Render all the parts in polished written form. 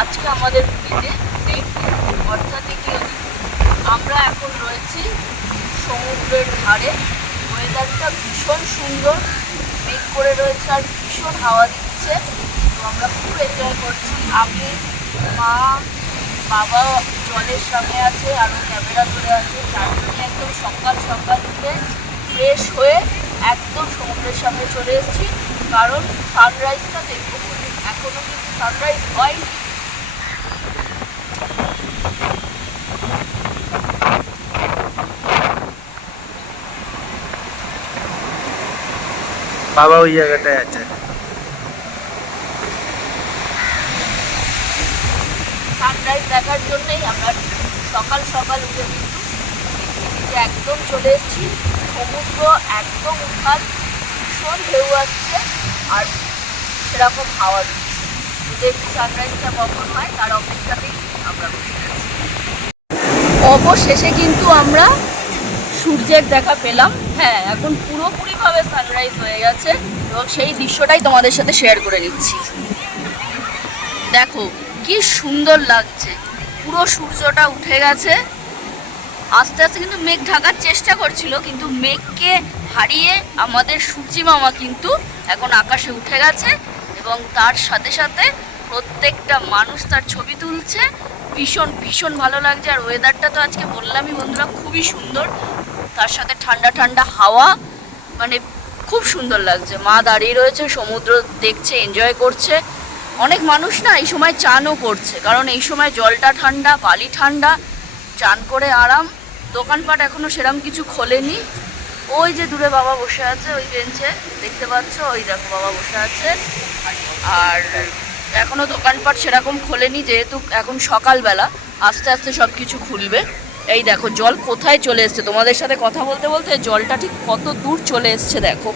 আজকে আমাদের পুরীতে ডে 2 অর্থাৎ দ্বিতীয় দিন। আমরা এখন রয়েছি সমুদ্রের ধারে। ওয়েদারটা ভীষণ সুন্দর, মেঘ করে রয়েছে আর ভীষণ হাওয়া দিচ্ছে। তো আমরা খুব এনজয় করছি। আমি, মা, বাবা জলের সামনে আছে, আরও ক্যামেরা ধরে আছে। চারজনে একদম সকাল সকাল উঠে ফ্রেশ হয়ে একদম সমুদ্রের সামনে চলে এসেছি, কারণ সানরাইজটা দেখবো। এখনো কিন্তু সানরাইজ হয়নি। বাবা ওই জায়গাটায় আছে। সানরাইজ দেখার জন্যই আমরা সকাল সকাল উঠে কিন্তু বিচে একদম চলে এসেছি। সমুদ্র একদম উত্তাল, ভীষণ ঢেউ আসছে আর সেরকম হাওয়া দিচ্ছে। দেখি সানরাইজটা কখন হয় তার অপেক্ষাতেই আমরা বসে আছি। অবশেষে কিন্তু আমরা সূর্যের দেখা পেলাম। হ্যাঁ, এখন পুরোপুরিভাবে সানরাইজ হয়ে গেছে এবং সেই দৃশ্যটাই তোমাদের সাথে শেয়ার করে নিচ্ছি। দেখো কি সুন্দর লাগছে, পুরো সূর্যটা উঠে গেছে। আস্তে আস্তে কিন্তু মেঘ ঢাকার চেষ্টা করছিল, কিন্তু মেঘকে হারিয়ে আমাদের সূর্যি মামা কিন্তু এখন আকাশে উঠে গেছে এবং তার সাথে সাথে প্রত্যেকটা মানুষ তার ছবি তুলছে। ভীষণ ভীষণ ভালো লাগছে। আর ওয়েদারটা তো আজকে বললামই বন্ধুরা, খুবই সুন্দর। তার সাথে ঠান্ডা ঠান্ডা হাওয়া, মানে খুব সুন্দর লাগছে। মা দাঁড়িয়ে রয়েছে, সমুদ্র দেখছে, এনজয় করছে। অনেক মানুষ না এই সময় চানও করছে, কারণ এই সময় জলটা ঠান্ডা, বালি ঠান্ডা, চান করে আরাম। দোকানপাট এখনও সেরকম কিছু খোলেনি। ওই যে দূরে বাবা বসে আছে ওই বেঞ্চে, দেখতে পাচ্ছ, ওই দেখো বাবা বসে আছে। আর এখনও দোকানপাট সেরকম খোলেনি, যেহেতু এখন সকালবেলা। আস্তে আস্তে সব কিছু খুলবে। এই দেখো জল কোথায় চলে এসছে, তোমাদের সাথে কথা বলতে বলতে জলটা ঠিক কত দূর চলে এসছে দেখো।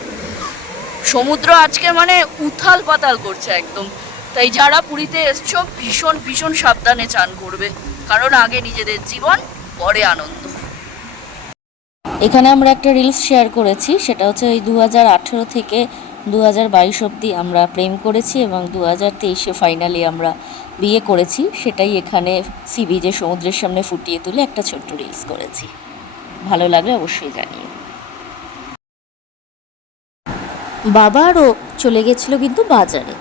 সমুদ্র আজকে মানে উথাল পাতাল করছে একদম। তাই যারা পুরীতে এসছো ভীষণ ভীষণ সাবধানে চান করবে, কারণ আগে নিজেদের জীবন, পরে আনন্দ। এখানে আমরা একটা রিলস শেয়ার করেছি, সেটা হচ্ছে ওই 2018 থেকে 2022 অবধি আমরা প্রেম করেছি এবং 2023-এ ফাইনালি আমরা বিয়ে করেছি। সেটাই এখানে সি বিচে সমুদ্রের সামনে ফুটিয়ে তুলে একটা ছোট্ট রিলস করেছি। ভালো লাগলে অবশ্যই জানিও। বাবা আরও চলে গেছিল কিন্তু বাজারে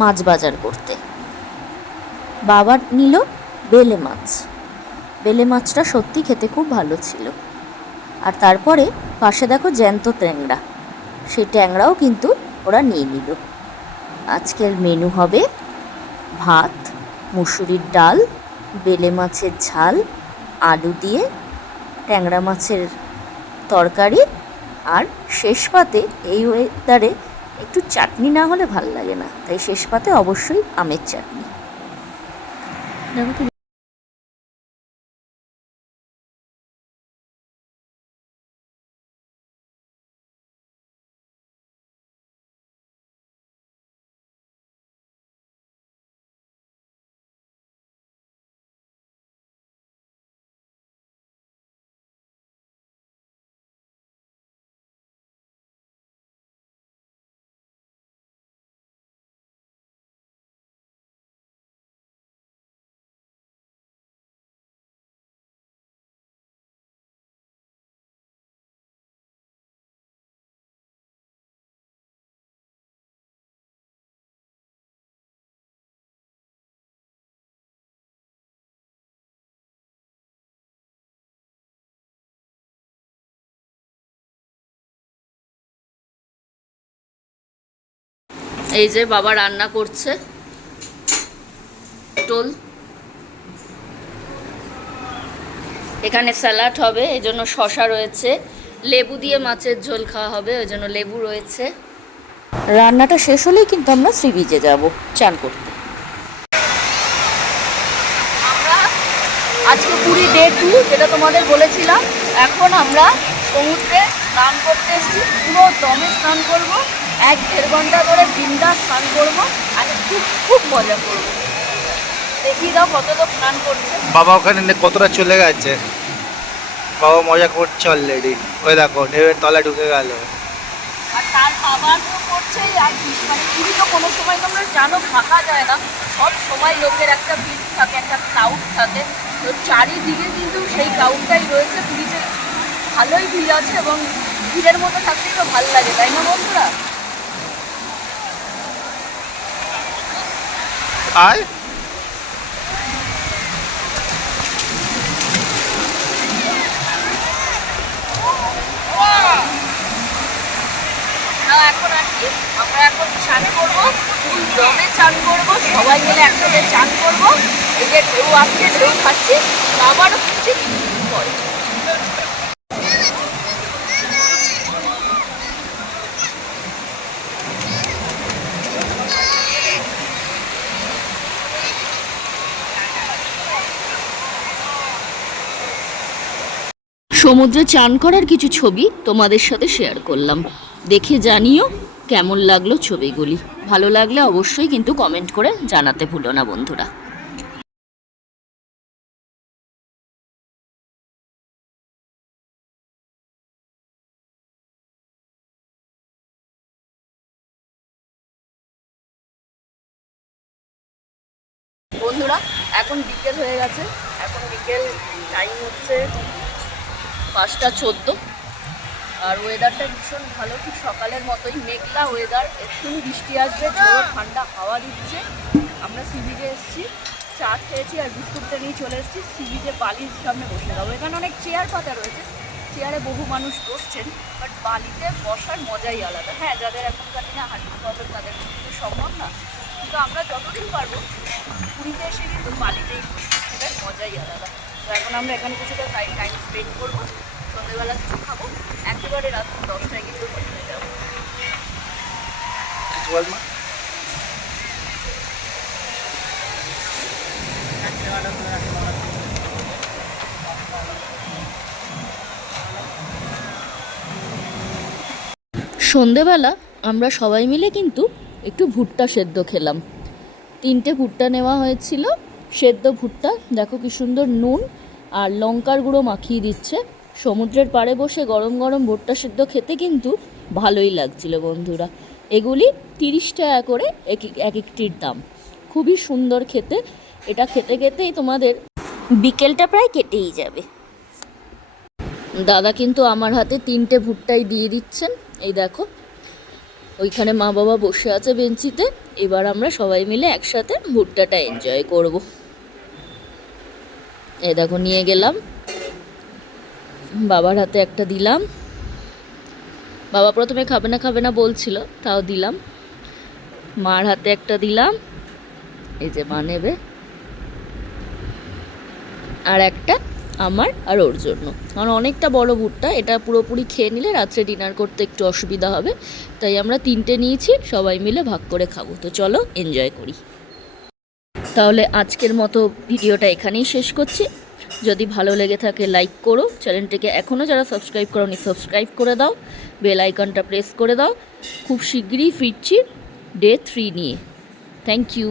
মাছ বাজার করতে। বাবা নিল বেলে মাছ। বেলে মাছটা সত্যি খেতে খুব ভালো ছিল। আর তারপরে পাশে দেখো জ্যান্ত ট্যাংরা, সেই ট্যাংরাও কিন্তু ওরা নিয়ে নিল। আজকের মেনু হবে ভাত, মুসুরির ডাল, বেলে মাছের ঝাল, আলু দিয়ে ট্যাংরা মাছের তরকারি, আর শেষ পাতে এই ওয়েদারে একটু চাটনি না হলে ভাল লাগে না, তাই শেষ পাতে অবশ্যই আমের চাটনি। এই যে বাবা রান্না করছে টোল। এখানে স্যালাড হবে, এই জন্য শশা রয়েছে। লেবু দিয়ে মাছের ঝোল খাওয়া হবে, ওই জন্য লেবু রয়েছে। রান্নাটা শেষ হলেই কিন্তু আমরা সি বিচে যাব চান করতে। আমরা আজকে পুরী ডে 2, যেটা তোমাদের বলেছিলাম। এখন আমরা সমুদ্রে স্নান করতে এসেছি, পুরো দমে স্নান করবো। 1-1.5 ঘন্টা ধরে বিন্দাস স্নান করবো আর খুব খুব মজা করবো। দেখিয়ে দাও কত লোক স্নান করছে। বাবা ওখানে কতটা চলে গেছে, বাবা মজা করছে অলরেডি। ওই দেখো ঢেউয়ের তলায় ঢুকে গেল। আর তার খাবার তো করছেই, আর মানে পুরী তো কোনো সময় তোমরা জানো ফাঁকা যায় না, সব সময় লোকের একটা ভিড় থাকে, একটা ক্রাউড থাকে। তো চারিদিকে কিন্তু সেই ক্রাউডটাই রয়েছে, পুরীতে ভালোই ভিড় আছে এবং ভিড়ের মধ্যে থাকতেই তো ভালো লাগে, তাই না বন্ধুরা? আয় এখন আর কি, আমরা এখন চান করবো, ফুল দমে চান করবো, সবাই মিলে একসাথে চান করবো। এই যে ঢেউ আসছে, ঢেউ খাচ্ছি, আবারও হচ্ছে কিছুদিন পরে। সমুদ্রে চান করার কিছু ছবি তোমাদের সাথে শেয়ার করলাম, দেখে জানিও কেমন লাগলো ছবিগুলি। ভালো লাগলে অবশ্যই কিন্তু কমেন্ট করে জানাতে ভুলো না বন্ধুরা। বন্ধুরা এখন বিকেল হয়ে গেছে, এখন বিকেল টাইম হচ্ছে 5:14, আর ওয়েদারটা ভীষণ ভালো, ঠিক সকালের মতোই মেঘলা ওয়েদার, এক্ষুনি বৃষ্টি আসবে, ঝোড়ো ঠান্ডা হাওয়া দিচ্ছে। আমরা সি বিচে এসেছি, চা খেয়েছি আর বিস্কুটটা নিয়ে চলে এসেছি সি বিচে, বালির সামনে বসে যাবো। এখানে অনেক চেয়ার পাতা রয়েছে, চেয়ারে বহু মানুষ বসছেন, বাট বালিতে বসার মজাই আলাদা। হ্যাঁ, যাদের এখনকার দিনে হাঁটতে প্রবলেম তাদের কিন্তু সম্ভব না, কিন্তু আমরা যতদিন পারবো পুরীতে এসে কিন্তু বালিতেই সেটার মজাই আলাদা। তো এখন আমরা এখানে কিছুটা টাইম স্পেন্ড করবো, সন্ধ্যেবেলা কিছু খাবো, একেবারে রাত 10টায় কিন্তু হোটেলে যাবো। সন্ধেবেলা আমরা সবাই মিলে কিন্তু একটু ভুট্টা সেদ্ধ খেলাম। 3টে ভুট্টা নেওয়া হয়েছিল, সেদ্ধ ভুট্টা, দেখো কি সুন্দর নুন আর লঙ্কার গুঁড়ো মাখিয়ে দিচ্ছে। সমুদ্রের পাড়ে বসে গরম গরম ভুট্টা সেদ্ধ খেতে কিন্তু ভালোই লাগছিল বন্ধুরা। এগুলি 30 টাকা করে এক একটির দাম, খুবই সুন্দর খেতে। এটা খেতে খেতেই তোমাদের বিকেলটা প্রায় কেটেই যাবে। দাদা কিন্তু আমার হাতে 3টে ভুট্টাই দিয়ে দিচ্ছেন, এই দেখো ওইখানে মা বাবা বসে আছে বেঞ্চিতে। এবার আমরা সবাই মিলে একসাথে ভুট্টাটা এনজয় করব। এই দেখো নিয়ে গেলাম, বাবার হাতে একটা দিলাম, বাবা প্রথমে খাবে না বলছিল, তাও দিলাম। মার হাতে একটা দিলাম, এই যে মা নেবে, আর একটা আমার আর ওর জন্য, কারণ অনেকটা বড় ভুট্টা, এটা পুরোপুরি খেয়ে নিলে রাত্রে ডিনার করতে একটু অসুবিধা হবে, তাই আমরা 3টে নিয়েছি, সবাই মিলে ভাগ করে খাবো। তো চলো এনজয় করি। তাহলে আজকের মতো ভিডিওটা এখানেই শেষ করছি। যদি ভালো লেগে থাকে লাইক করো, চ্যানেলটিকে এখনও যারা সাবস্ক্রাইব করোনি সাবস্ক্রাইব করে দাও, বেল আইকনটা প্রেস করে দাও। খুব শিগগিরই ফিরছি ডে 3 নিয়ে। Thank you.